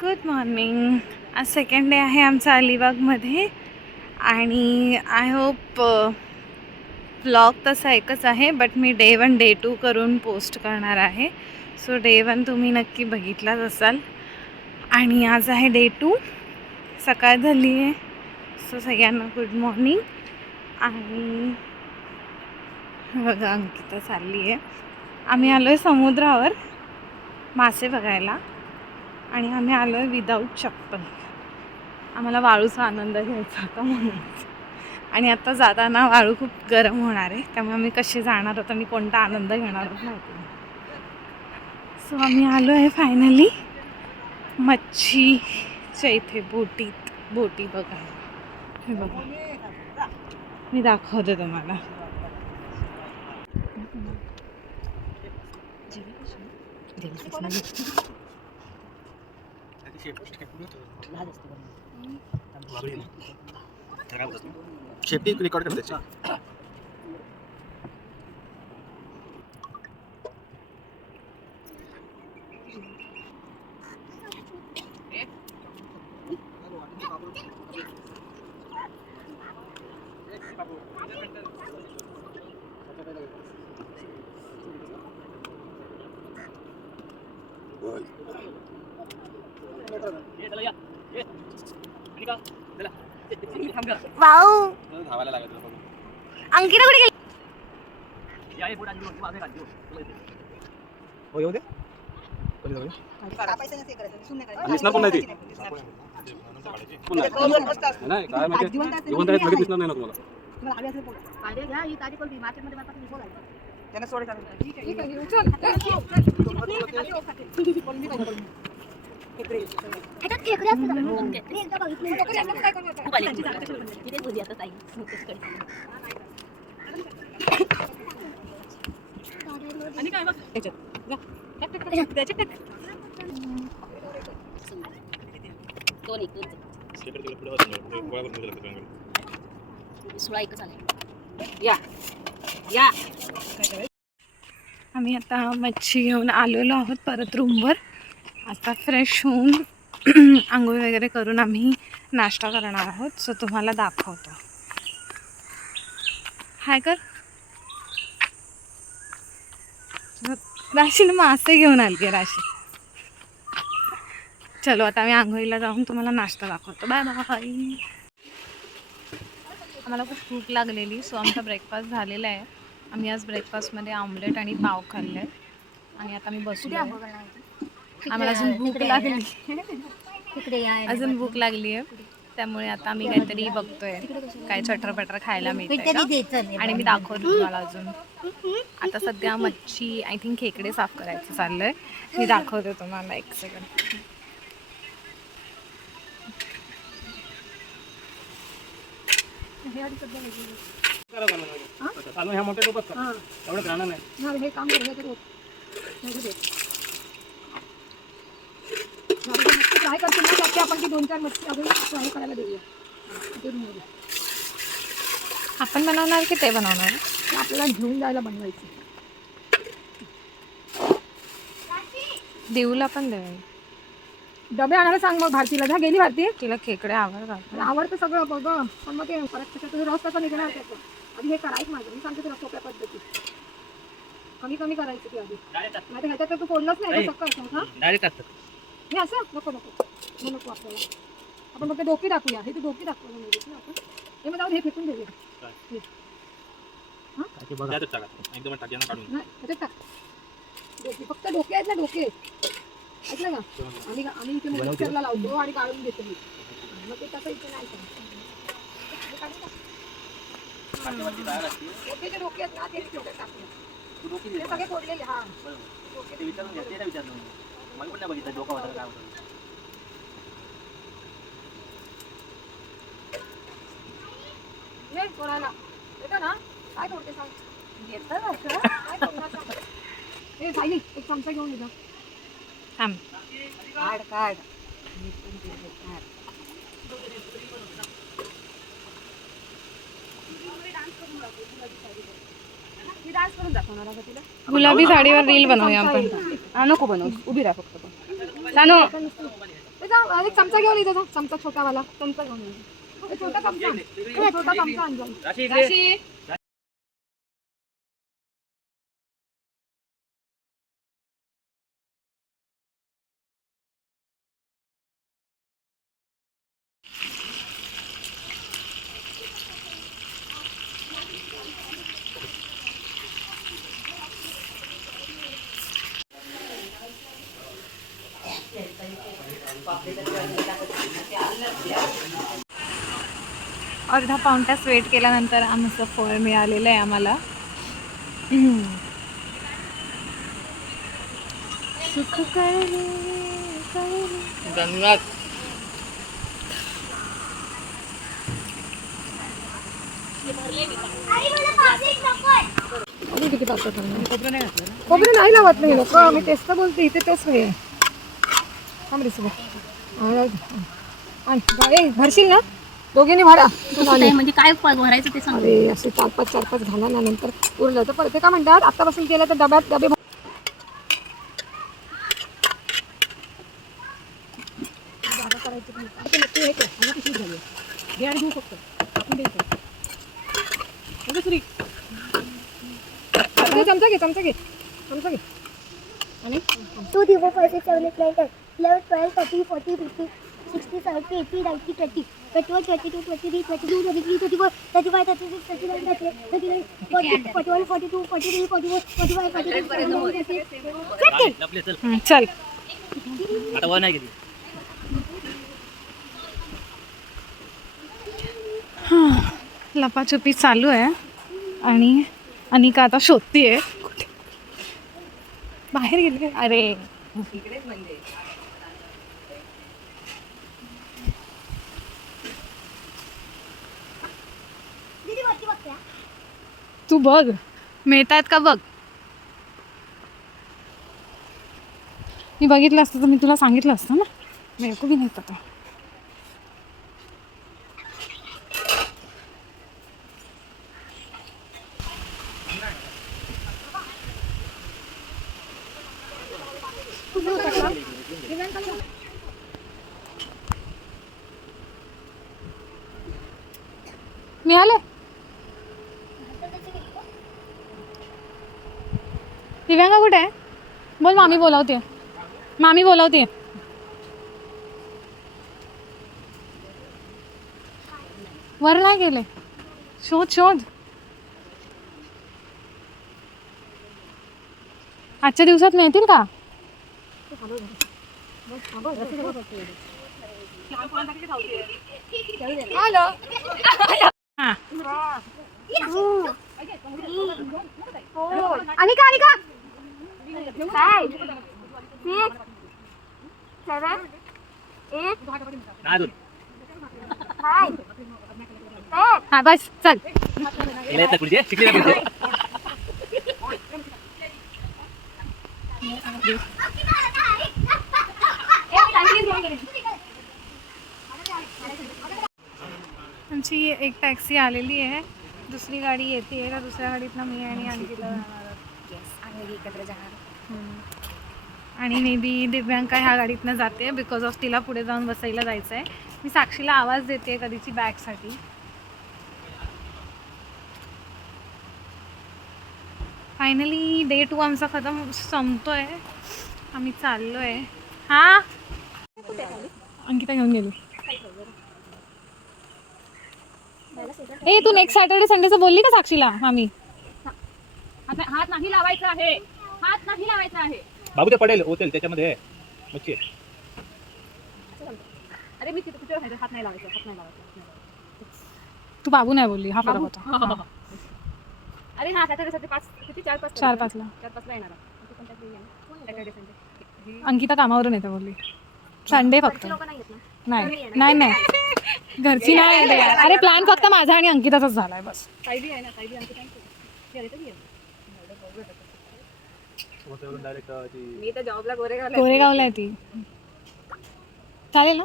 Good morning. आज second day आहे आमचा अलिबागमध्ये आणि आय होप व्लॉग तसा एकच आहे, बट मी डे 1 डे 2 करून पोस्ट करणार आहे. सो डे 1 तुम्ही नक्की बघितलाच असाल आणि आज आहे डे 2. सकाळ झाली आहे. सो सगळ्यांना गुड मॉर्निंग. आणि बघा अंकिता चालली आहे. आम्ही आलो आहे समुद्रावर मासे बघायला आणि आम्ही आलो आहे विदाऊट चप्पल. आम्हाला वाळूचा आनंद घ्यायचा होता म्हणून. आणि आता जाताना वाळू खूप गरम होणार आहे, त्यामुळे आम्ही कसे जाणार होतो आणि कोणता आनंद घेणार होतो माहिती नाही. सो आम्ही आलो आहे फायनली मच्छीच्या इथे बोटी बघायला. हे बघा, मी दाखवते तुम्हाला. शेपटी रेकॉर्ड करते. वाव, अंकिता कुठे गेली? हो येऊ दे. दिसणार पण नाही ती. नाही काय माहिती जिवंत आहेत लगेच दिसणार नाही ना तुम्हाला. आम्ही आता मच्छी घेऊन आलेलो आहोत परत रूमवर. आता फ्रेश होऊन आंघोळ वगैरे करून आम्ही नाश्ता करणार आहोत. सो तुम्हाला दाखवतो. हाय कर. राशीने मासे घेऊन आली आहे राशी. चलो आता आम्ही आंघोळीला जाऊन तुम्हाला नाश्ता दाखवतो. Bye bye. आम्हाला खूप भूक लागलेली, सो आमचा ब्रेकफास्ट झालेला आहे. आम्ही आज ब्रेकफास्टमध्ये ऑमलेट आणि पाव खाल्ले आणि आता मी बसलो. आम्हाला अजून भूक लागली आहे, त्यामुळे आता आम्ही काहीतरी बघतोय काय चटरपटर खायला मिळते आणि मी दाखवतो तुम्हाला. अजून आता सध्या मच्छी आय थिंक खेकडे साफ करायचं चाललंय. मी दाखवते तुम्हाला एक सेकंड. ह्या मोठ्या सोबत एवढं राहणार नाही. हे काम ट्राय करतो ना, त्याची आपण ती 2-4 मच्छी अजून ट्राय करायला देऊया. आपण बनवणार की ते बनवणार? आपल्याला घेऊन जायला बनवायची. देऊला पण देऊ. डबे आणायला सांग मग भारतीला. जा गेली भारती. तिला खेकडे आवडतात. आवडतं सगळं बघ, पण मग ते परत तुझं रस कसं निघणार त्याचं. आधी हे करायचं माझं. मी सांगते तुला सोप्या पद्धतीत. कमी कमी करायचं ती आधी. नाही तर ह्याच्यात तू फोडलंच नाही सकाळ. हां डायरेक्ट हे असं नको आपल्याला. आपण फक्त डोकी दाखवूया. हे तू डोकी दाखवलं नाही आपण. हे मग जाऊन हे फेकून देऊया. एकदम टाक्यानं काढून नाही टाक. डोके फक्त डोके आहेत ना, डोके ऐकलं का. आम्ही इथे मिक्सरला लावतो आणि काढून देतो मी. मग ते तसं इथे नाही डोके डोके आहेत ना, ते टाकूया. सगळे फोडलेले. हा कोणाला येतं ना. काय करते सांग. येतं काय करणार. हे सायली एक चमचा घेऊन येतो. थांब. काढ. डान्स करून दाखवणार का तिला. गुलाबी साडीवर रील बनवूया आपण. नको बनवू, उभी राहा फक्त. सानू जा, एक चमचा घेऊन येतो, चमचा छोटावाला चमचा घेऊन ये. छोटा चमचा, छोटा चमचा आण जाऊन. अर्धा पाऊण तास वेट केल्यानंतर आमचं फळ मिळालेलं आहे आम्हाला. सुख कळले कळले. किती पातळ करणार? खोबरं नाही लावत नाही लोक, मी तेच तर बोलते, इथे तेच नाही. थांब रे भरशील ना दोघींनी भाडा म्हणजे काय भरायचं ते सांग. अरे असे 4-5 घाला ना, नंतर उरलं तर परत ते का म्हणतात आतापासून केलं तर डब्यात डबे घेऊ फक्त आपण द्यायचं. चमचा घे चमचा घे चमचा घे. आणि 2, 3, 4, 5, 6, 7, 8, 9, 10, 11, 12, 13, 14, 15, 16, 17, 18, 19, 20, 21, 22, 23, 24, 34, 35, 36, 37, 38, 39, 40, 41, 42, 43, 44, 45, 46, चल आता वर नाही किती. लपाछपी चालू आहे आणि अनिका आता शोधतीये कुठे बाहेर गेले. अरे तू बघ मिळतायत का बघ. मी बघितलं असतं तर मी तुला सांगितलं असतं ना. मिळको बी नाही पता. मिळाले. दिव्यांगा कुठे आहे? बोल मामी बोलावते. मामी बोलावते. वर नाही गेले. शोध शोध. आजच्या दिवसात मिळतील का? हा अनिका अनिका 5, 6, 7, 8, 9, हा बस चल. आमची एक टॅक्सी आलेली आहे. दुसरी गाडी येते आहे. दुसऱ्या गाडीतनं मी आणि अंकिता जाणार आहोत. एकत्र जाणार. आणि मे बी दिव्यांका ह्या गाडीतनं जाते बिकॉज ऑफ तिला पुढे जाऊन बसायला जायचं आहे. मी साक्षीला आवाज देते कधीची बॅगसाठी. फायनली डे 2 आमचा संपतोय. आम्ही चाललो आहे. हां अंकिता घेऊन गेली. ए तू नेक्स्ट सॅटर्डे संडेचं बोलली का साक्षीला? आम्ही हात नाही लावायचा आहे. हात नाही लावायचा आहे. बाबू ते पडेल होतील त्याच्यामध्ये मच्छी. अरे मी तिथे हात नाही लावायचा. हात नाही लावायचा. तू बाबू नाही बोलली. हा फरक होता. अरे हा सॅटर्डे 5 किती 4-5 4-5 ला 4-5 ला येणार सॅटर्डे संडे. अंकिता कामावरून येते बोलली. संडे फक्त. नाही नाही नाही घरची नाही येते. अरे प्लॅन फक्त माझा आणि अंकिताचाच झालाय बस. साईडी आहे ना, साईडी आमची काय मी तर जॉबला कोरेगावला आहे ती. चालेल ना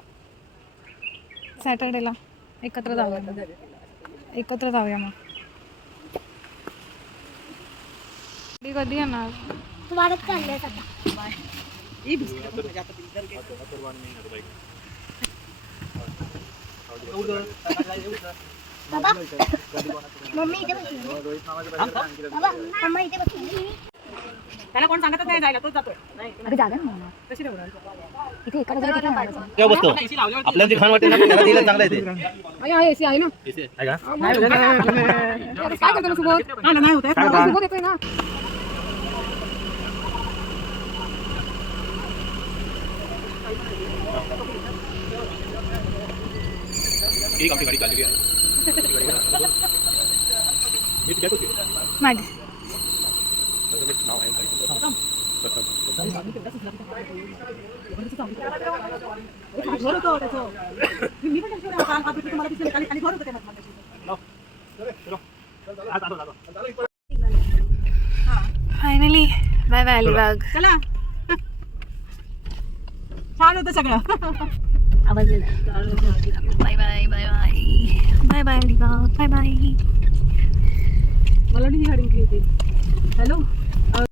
सॅटर्डेला एकत्र जाऊया. एकत्र जाऊया मग. कधी येणार? वाढत चाललंय आता. बाबा मम्मी इथे बसली बाबा मम्मा इथे बसली त्याला कोण सांगतच नाही जायला, तोच जातोय. अरे जागा ना कशी ठेवणार? इथे एका जागी किती मारायचं तेव्हा बसतो आपल्याला जे खाण वाटेल ना त्याला दिलं चांगलं आहे ते आहे एसी आहे ना आहे का? काय करतो ना सुबोध नाही होत सुबोध येतोय ना एक आपली गाडी चाललेली आहे मी तुझ्या कुठे माझी नाव आहे घर होतं त्याचं. मी पण त्यांच्याकडे काल पाहत होते, तुम्हाला दिसलं खाली घर होतं त्यामध्ये. Finally bye bye Alibag. चला छान होतं सगळं. Bye bye bye bye bye bye Alibag. Bye bye. मला ही गाडी उठली होती. हॅलो